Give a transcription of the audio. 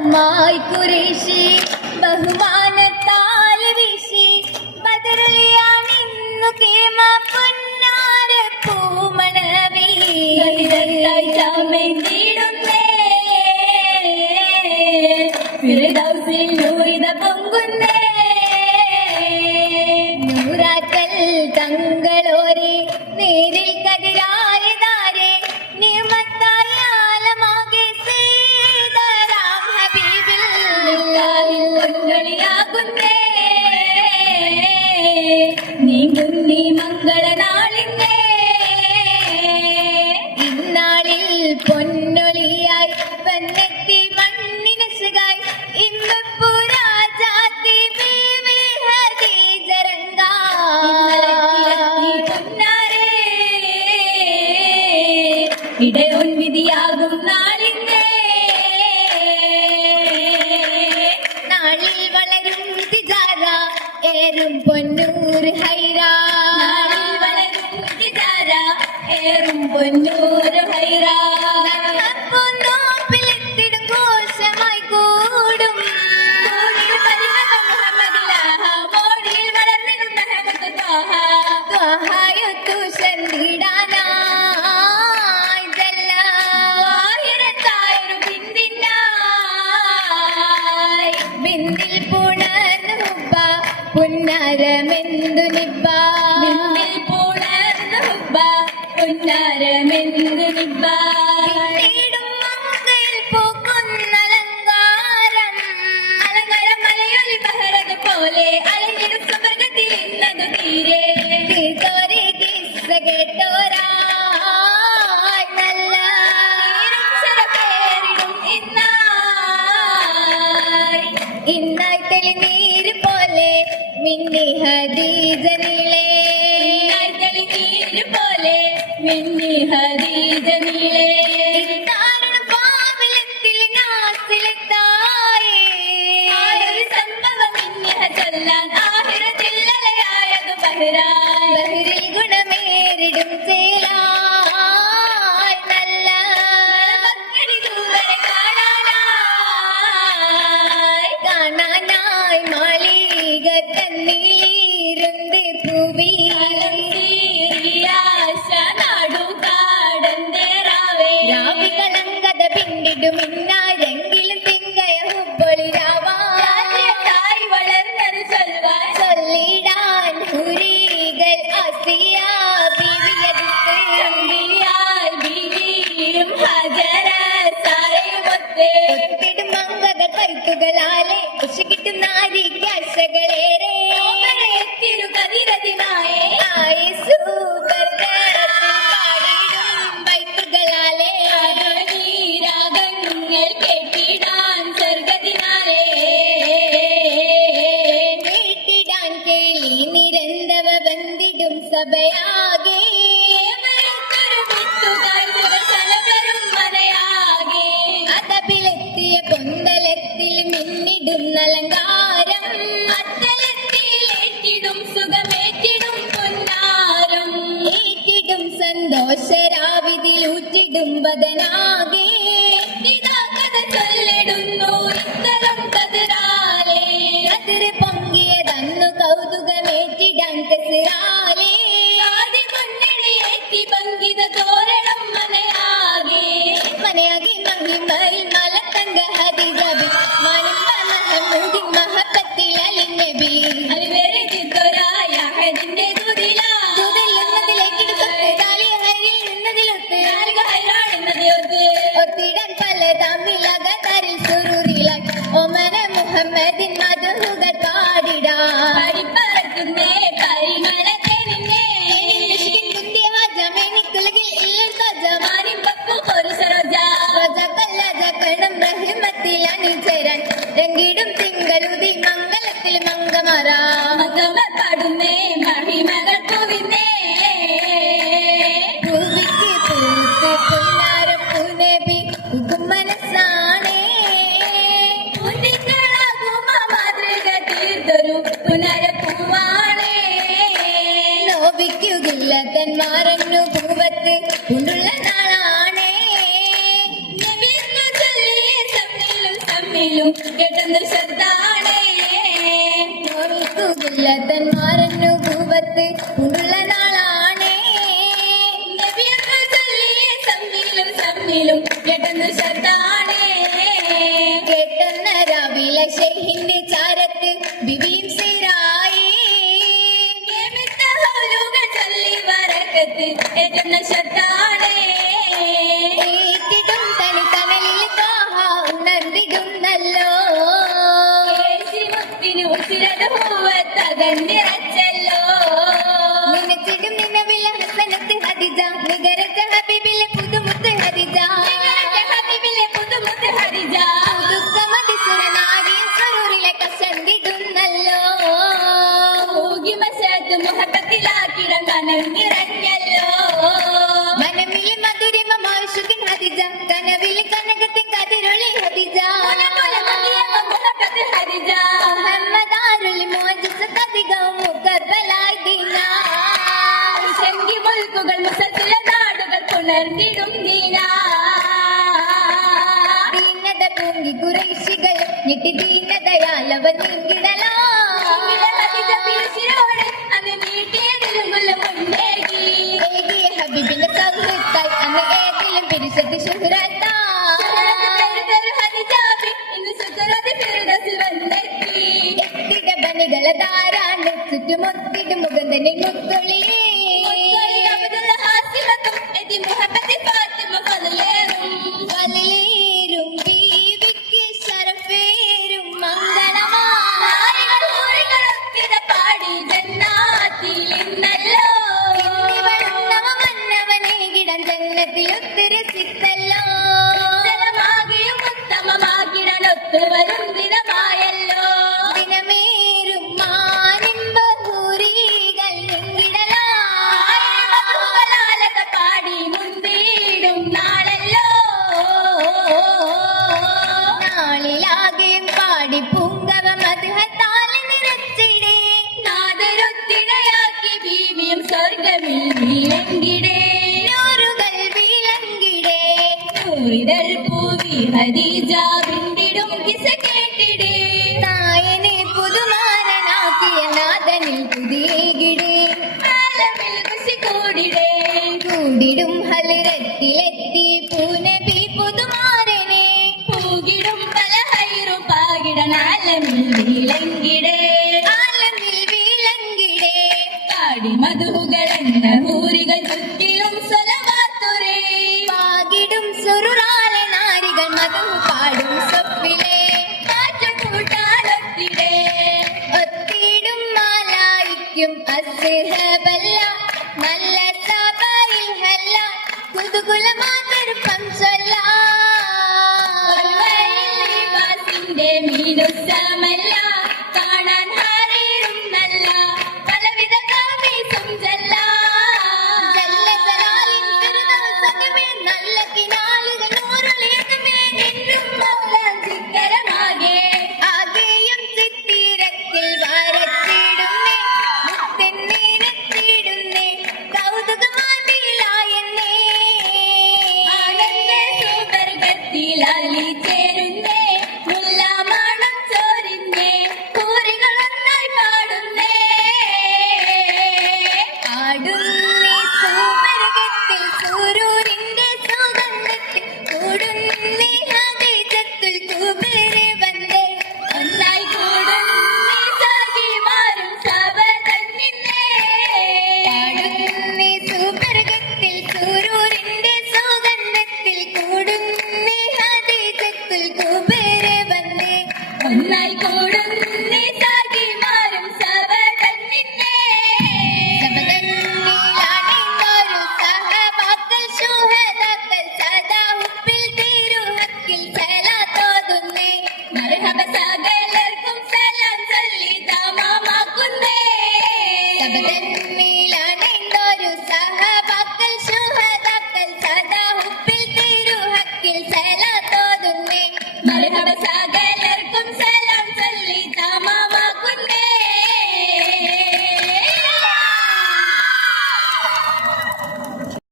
സലാമായി ഖുറൈശി ബഹുമാനത്താൽ വീശി ബദറുലിയാനിന്നു കേമ പൊന്നാര പൂമണവി ചാമേന്തിടുന്നേ ഫിർദൗസിൽ നൂറിത പൊങ്കുന്നേ നൂറാക്കൽ തങ്ങളോരെ നേരിൽ കതിരായതാരെ നിയമത്തായ ആലമാകെ സീതാറാം ഹബീബിൽ പൊൻകളിയാകുന്നേ നീങ്ങുന്നീ മംഗളനാളിന്നേ ഇന്നാളിൽ പൊന്നൊളിയായി വന്നെത്തി മണ്ണിനസുകായി ഇമ്പപ്പുരാജാതി ബീവി ഹദീജ ഇടയൊൻ വിധിയാകും നാളിന്നേ നാളിൽ വളരും തിജാര ഏറും പൊന്നൂർ ഹൈറ നാളിൽ വളരും തിജാര ഏറും പൊന്നൂർ ഹൈറ നോപ്പിലെത്തിടും ഘോഷമായി കൂടും മോടിൽ വളർന്നിടും മഹബത്ത് ത്വാഹയൊത്തു സന്ധിടാനാ ബിന്ദിൽ പുണർന്നുബ പുന്നാരമെന്തു നിബ്ബ ബിന്ദിൽ പുണർന്നുബ പുന്നാരമെന്തു നിബ്ബ പിന്നീടും മങ്കയിൽ പൂക്കുന്ന അലങ്കാരം അലങ്കാരം മലയൊലി ബഹറത് പോലെ അലഞ്ഞിടും സുവർഗത്തിൽ ഇന്നതു തീരെ തീർത്തോരെ കിസ്സ കേട്ടോരാ ഇന്നായി തെളിനീര് പോലെ മിന്നി ഹദീജ നീളേ ഇന്നായി തെളിനീര് പോലെ മിന്നി ഹദീജ നീളേ കാരണം പാവിലത്തിൽ നാസിലെത്തായി ആയൊരു സംഭവം ഇന്നിഹ ചൊല്ലാൻ ആഹിറത്തില്ലലയായതു ബഹ്റാൻ ബഹ്റിൽ ഗുണമേറിടും ചേലായി നല്ല മക്കടി ദൂരെ കാണാനായി മാളിക തന്നീരുണ്ട് ഭൂവി നാടു കാടന്തേറാവേ രാവികളങ്കത പിന്നിടും ഇന്നാരെങ്കിലും തിങ്കയ ഹുബ്ബൊളിരാവായി വളർന്നത് ചൊല്ലിടാൻ ഹുരികൾ അസിയ ബീവിയടുത്ത് ചമ്പിയാൽ ബീവിയും ഹജര സാരയുമൊത്തേ ഒത്തിടും മങ്കകൾ കൈത്തുകളാലെ ഉശകിട്ടും നാരിക്കാശകളേറെ തിരുകതിരതിനായേ ആയുസു പാടിടും വൈത്തുകളാലെ രാഗങ്ങൾ കേട്ടിടാൻ സ്വർഗതിനാലേ കേട്ടിടാൻ കേളി നിരന്തവ ബന്ധിടും സഭയാകെ അതപിലെത്തിയ പൊന്തലത്തിൽ മിന്നിടും അലങ്കാരം അത്തലത്തിലേറ്റിടും സുഖമേറ്റിടും പൊന്നാരം ഏറ്റിടും സന്തോഷരാവിതിൽ ഊറ്റിടും ബദനാകെ കഥ ചൊല്ലിടുന്നു ഇത്തരം കതിരാലേ അതിര് പൊങ്ങിയതന്നു കൗതുകമേറ്റിടാൻ കസിറാലേ ആദ്യ പൊന്നണിയേറ്റി ഭംഗിത തോരണം മനയാകെ മഹിമയിൽ മലത്തങ്ക ഹദിജബി മനിമ്പ മഹമ്മൂദി മഹബത്തിൽ അലിനബി അലിവേറെ ചിത്തോരായ ഹദിന്റെ തുതിലുന്നതിലേക്ക് തൊട്ടുതാലി ഹരിൽ നിന്നതിലൊത്ത് ഹൈറാണെന്നതിയൊത്ത് ഒത്തിടാൻ പല തമ്മിലകത്തരിൽ സുറൂറിലായി ഒമന മുഹമ്മദിൻ മധുഹുകൾ പാടിടാ പരിപ്പറത്തുന്നേ പരിമളത്തെ നിന്നേ കുന്തിയ ജമേനിക്കുലകിൽ ഇല്ലൽ ജമാനിൻ പപ്പു ഒരു സരോജ കണം റഹിമത്തിൽ അണിചേരാൻ രംഗിടും തിങ്കളുതി മംഗളത്തിൽ മംഗമറാ പാടുന്നേ മഹിമകൾ പൂവിന്നേ പൂവിക്ക് പൂത്ത് പൊന്നാര പൂനബി മനസ്സാണേ മാതൃക തീർത്തൊരു പുനര പൂവാണേ നോവിക്കുകില്ല തന്മാരന്നു പൂവത്ത് കൊണ്ടുള്ള നാളാണേ തമ്മിലും കേട്ടെന്ന് ശ്രദ്ധാണേ. നോവിക്കുകില്ലതന്മാരന്നു ഭൂപത്ത് ഉള്ള നാളാണേ. നബിയങ്ങൾ ചൊല്ലിയ സമ്മിലും കേട്ടെന്ന് ശ്രദ്ധാണേ. കേട്ടെന്ന രാവിലെ ഷെയ്ഹിന്റെ ചാരത്ത് ബിബിയും സിറായി. ചൊല്ലി വരക്കത്ത് കേട്ടെന്ന ശ്രദ്ധാണേ. ഏറ്റിടും തനി തണലിൽ കാഹ ഉണർന്നിടുന്നല്ലോ. മുത്തിന് ഉസിരത് പൂവത്തകന്നിറച്ചല്ലോ. നിനച്ചിടും നിലവില ഹസനത്ത് ഹദിജ നികരത്തെ ഹബീബിലെ പുതുമുത്ത് ഹദിജ. ഹബീബിലെ പുതുമുത്ത് ഹദിജ ദുഃഖമതിസുരനാരിയും സ്വരൂരിലെ കസന്തിടുന്നല്ലോ. ഊകി മശത്ത് മുഹബത്തിലാക്കിടം കനൽ നിറഞ്ഞല്ലോ. മനമിലെ മധുരിമമായ ശുഗൻ ഹദിജ കനവിലെ കനകത്തെ കതിരൊളി ഹദിജ. മുഹബത്ത് ഹദിജ മുഹമ്മദാരുൽ മോജിസത്ത് അധികവും മുഖബലായി ദീന. ശങ്കി മുൽക്കുകൾ മുസത്തില നാടുകൾ പുണർന്നിടും ദീന. ദീനത പൊങ്കി കുറേശികൾ ഞെട്ടി ദീനതയാലവ നീങ്ങിടലോ. ഹദിജ പിരിശിരോട് അന്ന് നീട്ടിയതിലുള്ള മുന്നേകി. ഏകിയ ഹബീബിന്റെ സൗഹൃദത്തായി അന്ന് ഏതിലും പിരിശത്ത് ശുഹ്രത്താ. ബനികളെ ധാരാണ് ചുറ്റുമൊത്തിടും മുഖന്തനിൽ മുത്തൊളി. വലിയേറും ബീവിക്ക് ശരഫേരും പാടി ജന്നാത്തിലിന്നല്ലോ. മന്നവനേകിടം ജന്നത്തിൽ ഒത്തിരസിത്തല്ലോ. ഉത്തമമാകിടൻ ഒത്തുവരും ദിനമായല്ലോ. ദിനമേറും മാനിമ്പൂരികൾ എങ്കിടലോ. പാടി മുൻപീടും നാളല്ലോ. നാളിലാകെയും പാടി പൂങ്കവ മധുഹത്താലെ നിറച്ചിടേ. നാദരൊത്തിടയാക്കി ബീവിയും സ്വർഗമിൽ വീലങ്കിടേ. നൂറുകൾ വീലങ്കിടേ. നൂറിതൾ പൂവി ഹദീജ വിണ്ടിടും കിസ കേട്ടിടേ. നായനെ പുതുമാരനാക്കിയ നാഥനിൽ പുതിയേകിടേ. ആലമിൽ കുശി കൂടിടേ. കൂടിടും ഹലിരത്തിലെത്തി പൂനബി പുതുമാരനെ. പൂകിടും പല ഹൈറു പാകിടൻ ആലമിൽ വീലങ്കിടേ. ആലമിൽ വീലങ്കിടേ. പാടി മധുകളെന്ന ഹൂരികൾ ചുറ്റിലും സ്വലവാത്തുരേ. പാകിടും സുറുറാലെ നാരികൾ മധു പാടും സ്വപ്പിലെ. കാറ്റുകൂട്ടാലൊത്തിടേ. ഒത്തിടും മാലായിക്കും അസ്ഹബല്ല. നല്ല സബയിൽ ഹല്ല കുതുകുലമാതരുപ്പം ചൊല്ലാ. മീനുസമല്ല കാണാൻ ഹാരീറും നല്ല പലവിധ കാമീസും ജല്ല. നല്ല കിനാലുകൾ നൂറുലേതുമേ എന്നും ചിക്കരമാകെ. ആകെയും ചിത്തിരത്തിൽ വരച്ചിടുന്നേ. മുത്തെന്നീനത്തിടുന്നേ. കൗതുകമാതിലായെന്നേ. സുവർഗത്തിലി ചേരുന്നേ. മുല്ലാമണം ചോരിന്നേ. കൂറികളൊന്നായി പാടുന്നേ. പാടുന്നേ സുവർഗത്തിൽ സൂരൂരിന്റെ സുഗന്ധത്തിൽ. കൂടുന്നേ ഹദീജത്തുൽ കുബറ വന്നേ. ഒന്നായി കൂടുന്നേ സഖിമാരും സഭ തന്നിന്നേ. പാടുന്നേ സുവർഗത്തിൽ സൂരൂരിന്റെ സുഗന്ധത്തിൽ. കൂടുന്നേ ഹദീജത്തുൽ കുബറ വന്നേ. ഒന്നായി കൂടും